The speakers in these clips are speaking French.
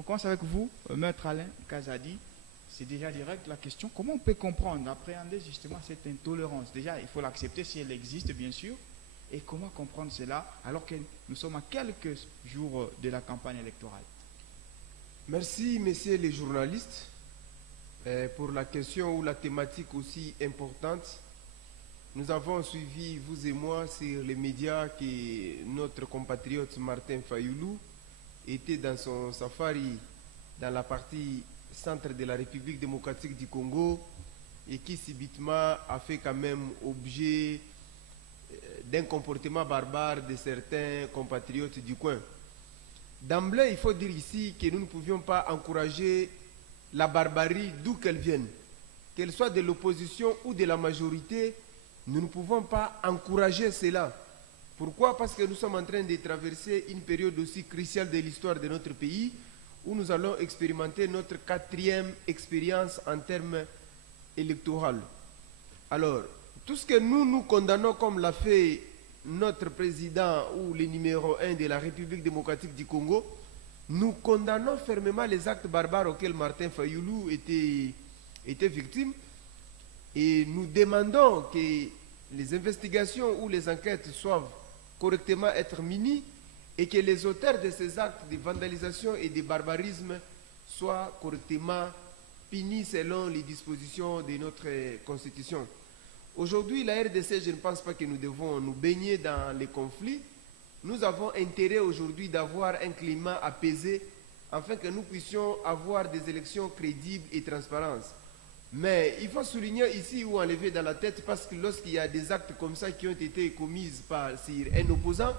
On commence avec vous, Maître Alain Kazadi. C'est déjà direct la question. Comment on peut comprendre, appréhender justement cette intolérance? Déjà, il faut l'accepter si elle existe, bien sûr. Et comment comprendre cela alors que nous sommes à quelques jours de la campagne électorale? Merci, messieurs les journalistes, pour la question ou la thématique aussi importante. Nous avons suivi, vous et moi, sur les médias que notre compatriote Martin Fayoulou était dans son safari dans la partie centre de la République démocratique du Congo et qui subitement a fait quand même objet d'un comportement barbare de certains compatriotes du coin. D'emblée, il faut dire ici que nous ne pouvions pas encourager la barbarie d'où qu'elle vienne. Qu'elle soit de l'opposition ou de la majorité, nous ne pouvons pas encourager cela. Pourquoi? Parce que nous sommes en train de traverser une période aussi cruciale de l'histoire de notre pays où nous allons expérimenter notre 4e expérience en termes électoraux. Alors, tout ce que nous condamnons comme l'a fait notre président ou le numéro 1 de la République démocratique du Congo, nous condamnons fermement les actes barbares auxquels Martin Fayoulou était victime et nous demandons que les investigations ou les enquêtes soient correctement être menées et que les auteurs de ces actes de vandalisation et de barbarisme soient correctement punis selon les dispositions de notre Constitution. Aujourd'hui, la RDC, je ne pense pas que nous devons nous baigner dans les conflits. Nous avons intérêt aujourd'hui d'avoir un climat apaisé afin que nous puissions avoir des élections crédibles et transparentes. Mais il faut souligner ici ou enlever dans la tête parce que lorsqu'il y a des actes comme ça qui ont été commis par un opposant,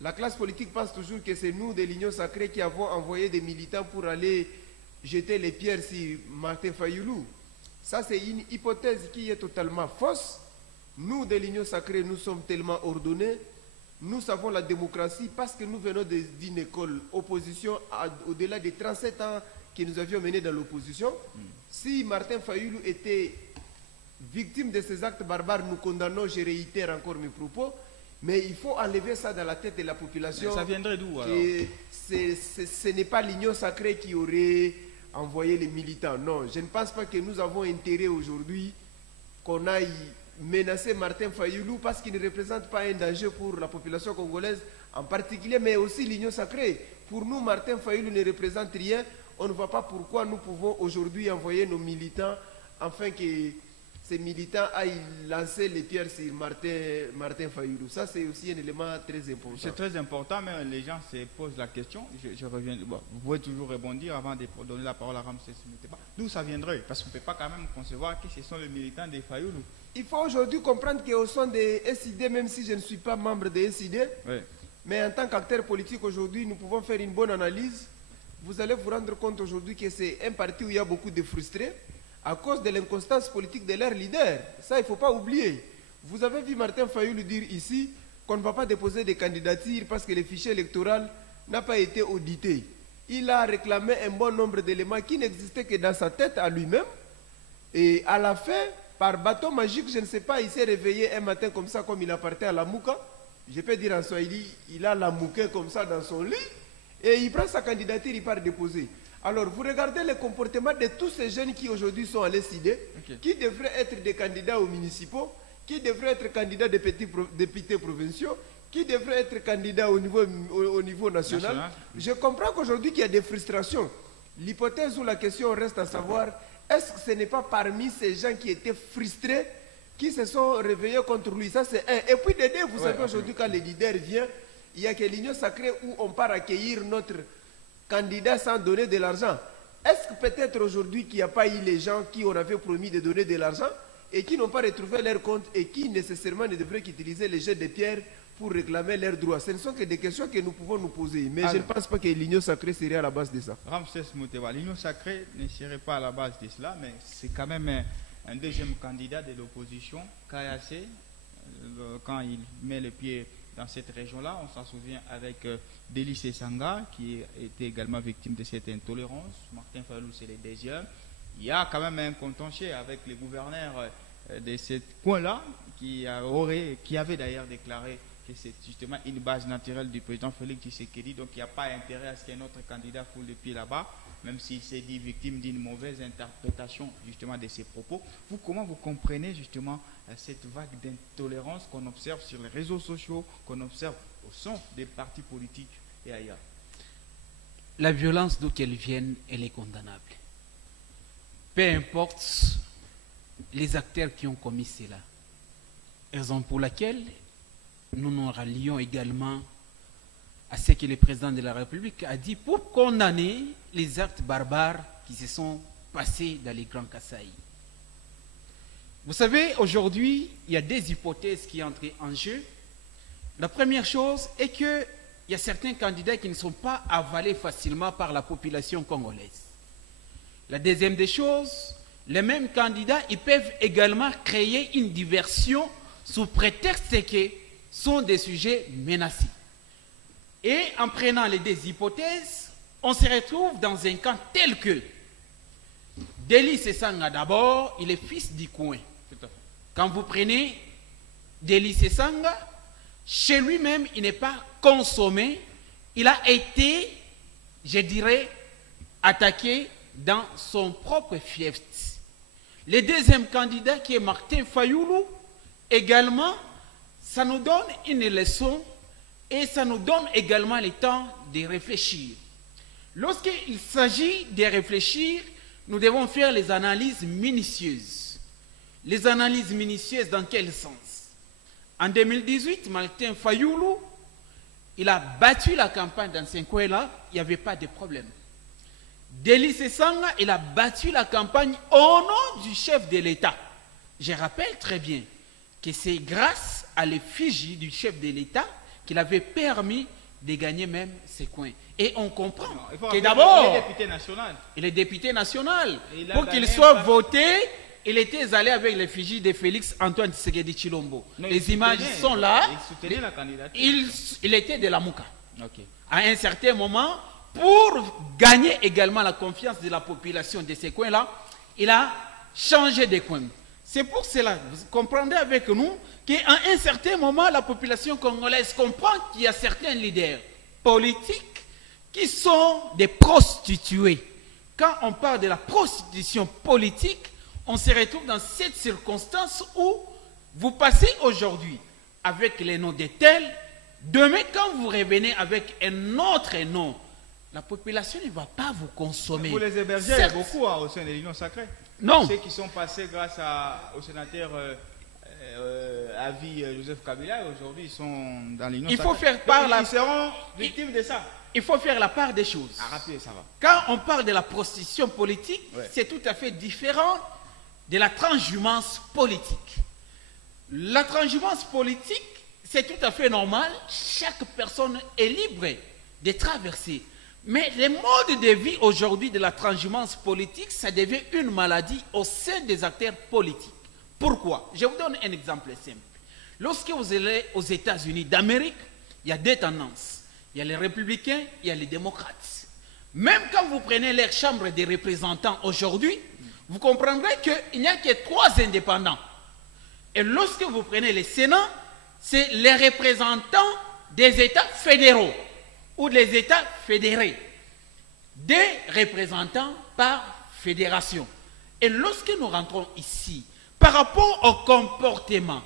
la classe politique pense toujours que c'est nous de l'Union Sacrée qui avons envoyé des militants pour aller jeter les pierres sur Martin Fayoulou. Ça, c'est une hypothèse qui est totalement fausse. Nous, de l'Union Sacrée, nous sommes tellement ordonnés. Nous savons la démocratie parce que nous venons d'une école opposition au-delà des 37 ans que nous avions menés dans l'opposition. Si Martin Fayoulou était victime de ces actes barbares, nous condamnons, je réitère encore mes propos, mais il faut enlever ça dans la tête de la population. Mais ça viendrait d'où alors? Ce n'est pas l'Union Sacrée qui aurait envoyer les militants. Non, je ne pense pas que nous avons intérêt aujourd'hui qu'on aille menacer Martin Fayoulou parce qu'il ne représente pas un danger pour la population congolaise en particulier, mais aussi l'Union Sacrée. Pour nous, Martin Fayoulou ne représente rien. On ne voit pas pourquoi nous pouvons aujourd'hui envoyer nos militants afin que ces militants aillent lancer les pierres sur Martin Fayoulou. Ça, c'est aussi un élément très important. C'est très important, mais les gens se posent la question. Je reviens. Bon, vous pouvez toujours rebondir avant de donner la parole à Ramsès Mouteba. D'où ça viendrait? Parce qu'on ne peut pas quand même concevoir que ce sont les militants des Fayoulou. Il faut aujourd'hui comprendre qu'au sein des SID, même si je ne suis pas membre des SID, mais en tant qu'acteur politique aujourd'hui, nous pouvons faire une bonne analyse. Vous allez vous rendre compte aujourd'hui que c'est un parti où il y a beaucoup de frustrés à cause de l'inconstance politique de leurs leaders. Ça, il ne faut pas oublier. Vous avez vu Martin Fayoulou dire ici qu'on ne va pas déposer des candidatures parce que le fichier électoral n'a pas été audité. Il a réclamé un bon nombre d'éléments qui n'existaient que dans sa tête à lui-même. Et à la fin, par bâton magique, je ne sais pas, il s'est réveillé un matin comme ça, comme il appartient à la Mouka. Je peux dire en Swahili, il a la Mouka comme ça dans son lit. Et il prend sa candidature, il part déposer. Alors, vous regardez le comportement de tous ces jeunes qui aujourd'hui sont à l'SID, qui devraient être des candidats aux municipaux, qui devraient être candidats des petits députés provinciaux, qui devraient être candidats au niveau national. Je comprends qu'aujourd'hui, il y a des frustrations. L'hypothèse ou la question reste à savoir, est-ce que ce n'est pas parmi ces gens qui étaient frustrés qui se sont réveillés contre lui? Ça, c'est un. Et puis, vous savez, aujourd'hui, quand le leader vient, il y a que l'Union Sacrée où on part accueillir notre candidat sans donner de l'argent. Est-ce que peut-être aujourd'hui qu'il n'y a pas eu les gens qui on avait promis de donner de l'argent et qui n'ont pas retrouvé leur compte et qui nécessairement ne devraient qu'utiliser les jets de pierre pour réclamer leurs droits? Ce ne sont que des questions que nous pouvons nous poser. Mais je ne pense pas que l'Union Sacrée serait à la base de ça. Ramsès Mouteba, l'Union Sacrée ne serait pas à la base de cela, mais c'est quand même un deuxième candidat de l'opposition, Kayase, quand il met le pied dans cette région-là. On s'en souvient avec Délice Sanga, qui était également victime de cette intolérance. Martin Fayoulou, c'est le deuxième. Il y a quand même un contentieux avec les gouverneurs de ce coin-là, qui avait d'ailleurs déclaré que c'est justement une base naturelle du président Félix Tshisekedi, donc il n'y a pas intérêt à ce qu'un autre candidat foule le pied là-bas, même s'il s'est dit victime d'une mauvaise interprétation justement de ses propos. Vous, comment vous comprenez justement cette vague d'intolérance qu'on observe sur les réseaux sociaux, qu'on observe au sein des partis politiques et ailleurs? La violence d'où qu'elle vienne, elle est condamnable. Peu importe les acteurs qui ont commis cela. Raison pour laquelle nous nous rallions également à ce que le président de la République a dit pour condamner les actes barbares qui se sont passés dans les Grands Kasaï. Vous savez, aujourd'hui, il y a des hypothèses qui entrent en jeu. La première chose est qu'il y a certains candidats qui ne sont pas avalés facilement par la population congolaise. La deuxième des choses, les mêmes candidats, ils peuvent également créer une diversion sous prétexte que sont des sujets menacés. Et en prenant les deux hypothèses, on se retrouve dans un camp tel que Deli Sesanga d'abord, il est fils du coin. Quand vous prenez Deli Sesanga, chez lui-même, il n'est pas consommé, il a été, je dirais, attaqué dans son propre fief. Le deuxième candidat qui est Martin Fayoulou, également, ça nous donne une leçon et ça nous donne également le temps de réfléchir. Lorsqu'il s'agit de réfléchir, nous devons faire les analyses minutieuses. Les analyses minutieuses dans quel sens? En 2018, Martin Fayoulou, il a battu la campagne dans ce coin-là, il n'y avait pas de problème. Deli Sesanga, il a battu la campagne au nom du chef de l'État. Je rappelle très bien que c'est grâce à l'effigie du chef de l'État qu'il avait permis de gagner même ces coins. Et on comprend que d'abord, il est député national. Pour qu'il soit voté, il était allé avec l'effigie de Félix Antoine Tshisekedi Tshilombo. Les images sont là. Il était de la Mouka. Okay. À un certain moment, pour gagner également la confiance de la population de ces coins-là, il a changé de coin. C'est pour cela, vous comprendrez avec nous, qu'à un certain moment, la population congolaise comprend qu'il y a certains leaders politiques qui sont des prostituées. Quand on parle de la prostitution politique, on se retrouve dans cette circonstance où vous passez aujourd'hui avec les noms de tels, demain quand vous revenez avec un autre nom, la population ne va pas vous consommer. Vous les hébergez, il y a beaucoup au sein de l'Union sacrée. Non. Ceux qui sont passés grâce au sénateur Avi Joseph Kabila, aujourd'hui ils sont dans l'Union sacrée. Il faut faire part ils seront victimes de ça. Il faut faire la part des choses. Ah, rapide, ça va. Quand on parle de la prostitution politique, c'est tout à fait différent de la transhumance politique. La transhumance politique, c'est tout à fait normal. Chaque personne est libre de traverser. Mais le mode de vie aujourd'hui de la transhumance politique, ça devient une maladie au sein des acteurs politiques. Pourquoi? Je vous donne un exemple simple. Lorsque vous allez aux États-Unis d'Amérique, il y a deux tendances. Il y a les républicains, il y a les démocrates. Même quand vous prenez leur chambre des représentants aujourd'hui, vous comprendrez qu'il n'y a que 3 indépendants. Et lorsque vous prenez le Sénat, c'est les représentants des États fédéraux ou des États fédérés. Des représentants par fédération. Et lorsque nous rentrons ici, par rapport au comportement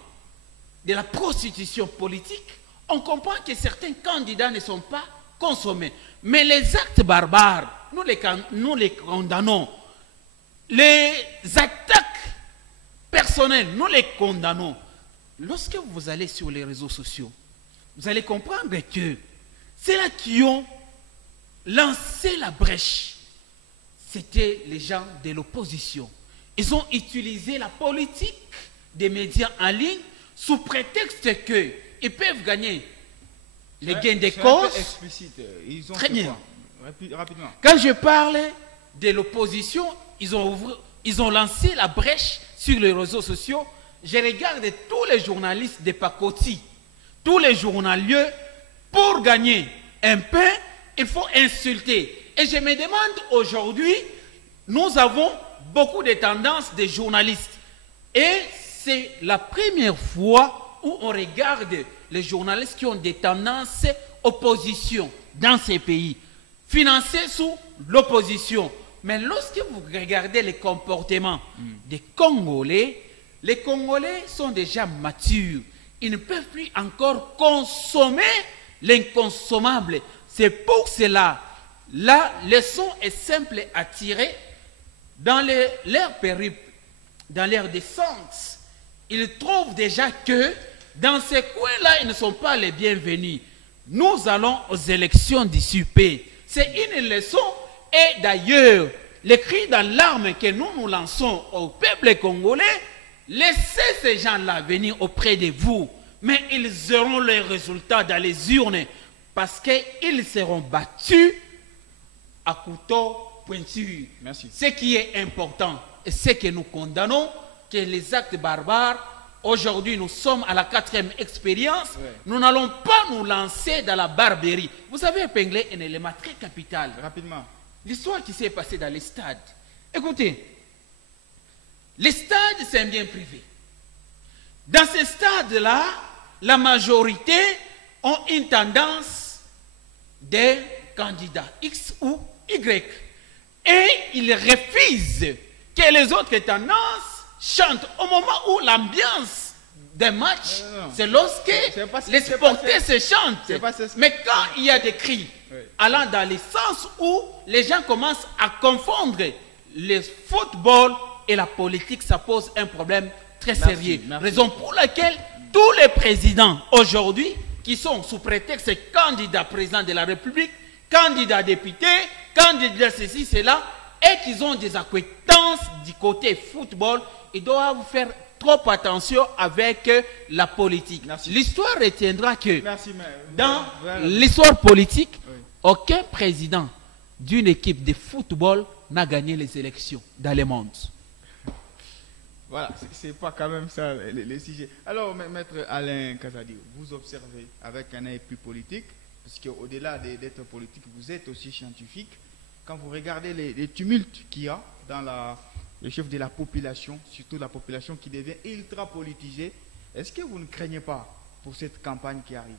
de la prostitution politique, on comprend que certains candidats ne sont pas consommés. Mais les actes barbares, nous les condamnons. Les attaques personnelles, nous les condamnons. Lorsque vous allez sur les réseaux sociaux, vous allez comprendre que c'est là qui ont lancé la brèche. C'était les gens de l'opposition. Ils ont utilisé la politique des médias en ligne sous prétexte qu'ils peuvent gagner les gains de cause. Ils ont très bien. Rapidement. Quand je parle de l'opposition, ils ont lancé la brèche sur les réseaux sociaux. Je regarde tous les journalistes de Pakoti, tous les journaliers, pour gagner un pain, il faut insulter. Et je me demande aujourd'hui, nous avons beaucoup de tendances des journalistes. Et c'est la première fois où on regarde les journalistes qui ont des tendances opposition dans ces pays, financés sous l'opposition. Mais lorsque vous regardez les comportements des Congolais, les Congolais sont déjà matures. Ils ne peuvent plus encore consommer l'inconsommable. C'est pour cela, la leçon est simple à tirer. Dans leur périple, dans leur descente, ils trouvent déjà que dans ces coins-là, ils ne sont pas les bienvenus. Nous allons aux élections d'ici peu. C'est une leçon. Et d'ailleurs, le cri d'alarme que nous lançons au peuple congolais, laissez ces gens-là venir auprès de vous. Mais ils auront leurs résultats dans les urnes parce qu'ils seront battus à couteau pointu. Merci. Ce qui est important, et ce que nous condamnons, que les actes barbares, aujourd'hui nous sommes à la 4e expérience, nous n'allons pas nous lancer dans la barbarie. Vous avez épinglé un élément très capital. Rapidement. L'histoire qui s'est passée dans les stades. Écoutez, les stades, c'est un bien privé. Dans ces stades-là, la majorité ont une tendance des candidats X ou Y. Et ils refusent que les autres tendances chantent. Au moment où l'ambiance des matchs, c'est lorsque les sportifs se chantent. Mais quand il y a des cris allant dans le sens où les gens commencent à confondre le football et la politique, ça pose un problème très sérieux. Raison pour laquelle tous les présidents aujourd'hui qui sont sous prétexte candidats président de la République, candidats députés, candidats ceci, cela, et qu'ils ont des acquaintances du côté football, ils doivent faire trop attention avec la politique. L'histoire retiendra que dans l'histoire politique, aucun président d'une équipe de football n'a gagné les élections dans le monde. Voilà, c'est pas quand même ça le sujet. Alors, maître Alain Kazadi, vous observez avec un œil plus politique, parce qu'au-delà d'être politique, vous êtes aussi scientifique. Quand vous regardez les tumultes qu'il y a dans le chef de la population, surtout la population qui devient ultra politisée, est-ce que vous ne craignez pas pour cette campagne qui arrive?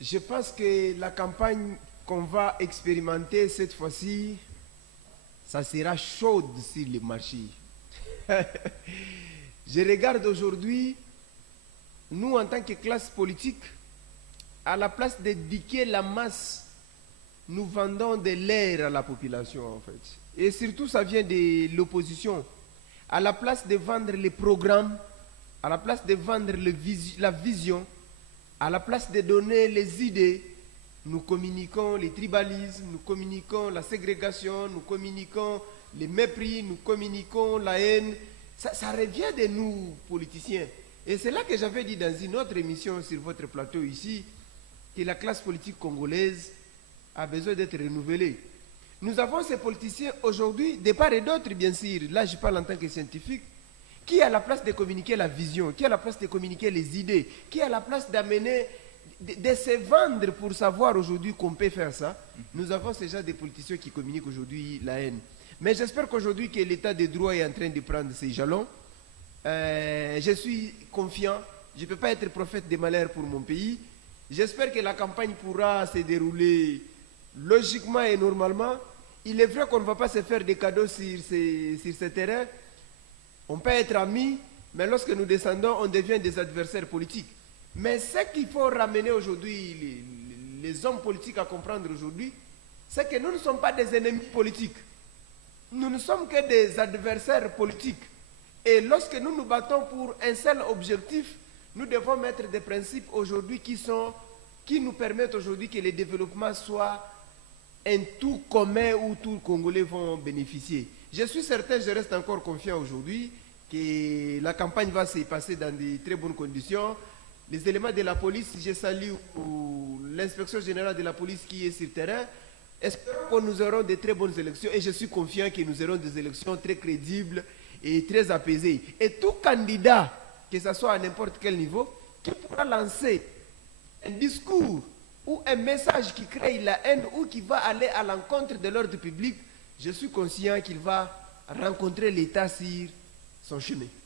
Je pense que la campagne qu'on va expérimenter cette fois-ci, ça sera chaude sur les marchés. Je regarde aujourd'hui, nous en tant que classe politique, à la place d'éduquer la masse, nous vendons de l'air à la population en fait. Et surtout ça vient de l'opposition. À la place de vendre les programmes, à la place de vendre la vision, à la place de donner les idées, nous communiquons les tribalismes, nous communiquons la ségrégation, nous communiquons les mépris, nous communiquons la haine. Ça revient de nous, politiciens. Et c'est là que j'avais dit dans une autre émission sur votre plateau ici, que la classe politique congolaise a besoin d'être renouvelée. Nous avons ces politiciens aujourd'hui, de part et d'autre bien sûr, là je parle en tant que scientifique, qui a la place de communiquer la vision, qui a la place de communiquer les idées, qui a la place d'amener, de se vendre pour savoir aujourd'hui qu'on peut faire ça. Nous avons déjà des politiciens qui communiquent aujourd'hui la haine. Mais j'espère qu'aujourd'hui que l'état de droit est en train de prendre ses jalons. Je suis confiant, je ne peux pas être prophète des malheurs pour mon pays. J'espère que la campagne pourra se dérouler logiquement et normalement. Il est vrai qu'on ne va pas se faire des cadeaux sur ce terrain. On peut être amis, mais lorsque nous descendons, on devient des adversaires politiques. Mais ce qu'il faut ramener aujourd'hui, les hommes politiques à comprendre aujourd'hui, c'est que nous ne sommes pas des ennemis politiques. Nous ne sommes que des adversaires politiques. Et lorsque nous nous battons pour un seul objectif, nous devons mettre des principes aujourd'hui qui nous permettent aujourd'hui que le développement soit un tout commun où tous les Congolais vont bénéficier. Je suis certain, je reste encore confiant aujourd'hui que la campagne va se passer dans de très bonnes conditions. Les éléments de la police, je salue l'inspection générale de la police qui est sur terrain. Espérons que nous aurons de très bonnes élections et je suis confiant que nous aurons des élections très crédibles et très apaisées. Et tout candidat, que ce soit à n'importe quel niveau, qui pourra lancer un discours ou un message qui crée la haine ou qui va aller à l'encontre de l'ordre public, je suis conscient qu'il va rencontrer l'État sur son chemin.